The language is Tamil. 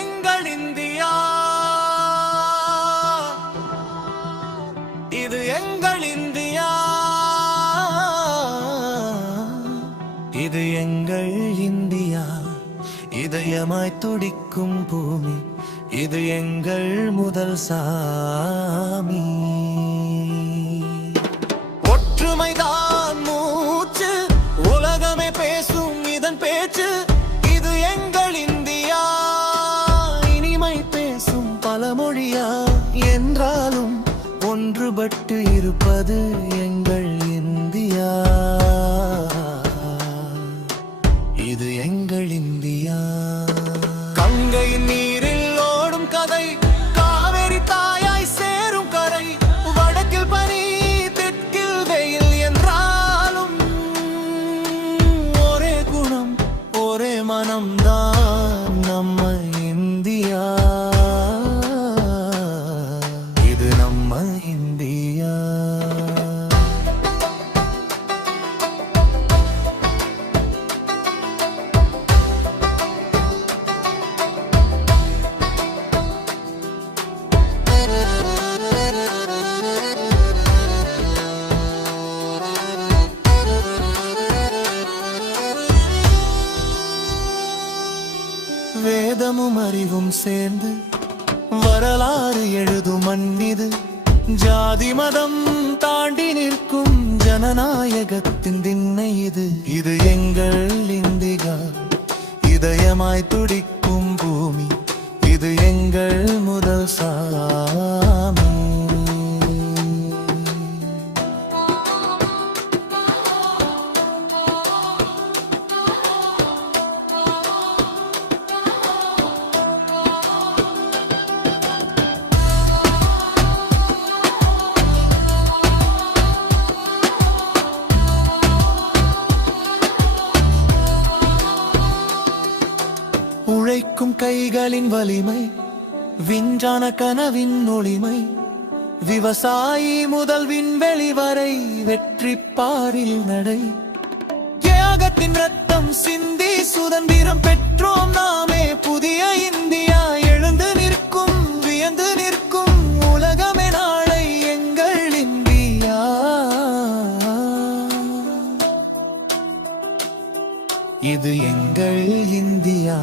எங்கள் இந்தியா, இது எங்கள் இந்தியா, இது எங்கள் இந்தியா. இதயமாய் துடிக்கும் பூமி, இது எங்கள் முதல் சாமி. ஒற்றுமைதான் மூச்சு, உலகமே பேசும் இதன் பேச்சு. இது எங்கள் இந்தியா, இனிமை பேசும் பல மொழியா என்றாலும் ஒன்றுபட்டு இருப்பது எங்கள் இந்தியா. இது எங்கள் இந்தியா. கங்கையின் நீரில் ஓடும் கதை, காவேரி தாயாய் சேரும் கரை. வடக்கில் பனி, தெற்கில் வெயில் என்றாலும் ஒரே குணம், ஒரே மனம்தான் நம்ம இந்தியா. இது நம்ம இந்தியா. வேதமும் அறிவும் சேர்ந்து வரலாறு எழுதும் மண்ணிது. ஜாதி மதம் தாண்டி நிற்கும் ஜனநாயகத்தின் திண்ணை இது. இது எங்கள் இந்தியா, இதயமாய் துடிக்கும் பூமி. இது எங்கள் முதல் சாமி. உழைக்கும் கைகளின் வலிமை, விஞ்ஞான கனவின் ஒளிமை. விவசாயி முதல் விண்வெளி வரை வெற்றி பாரில் நடை. தியாகத்தின் ரத்தம் சிந்தி சுதந்திரம் பெற்றோம் நாமே. புதிய இந்தியா எழுந்து நிற்கும், வியந்து நிற்கும். உலகமே நாளை எங்கள் இந்தியா. இது எங்கள் இந்தியா.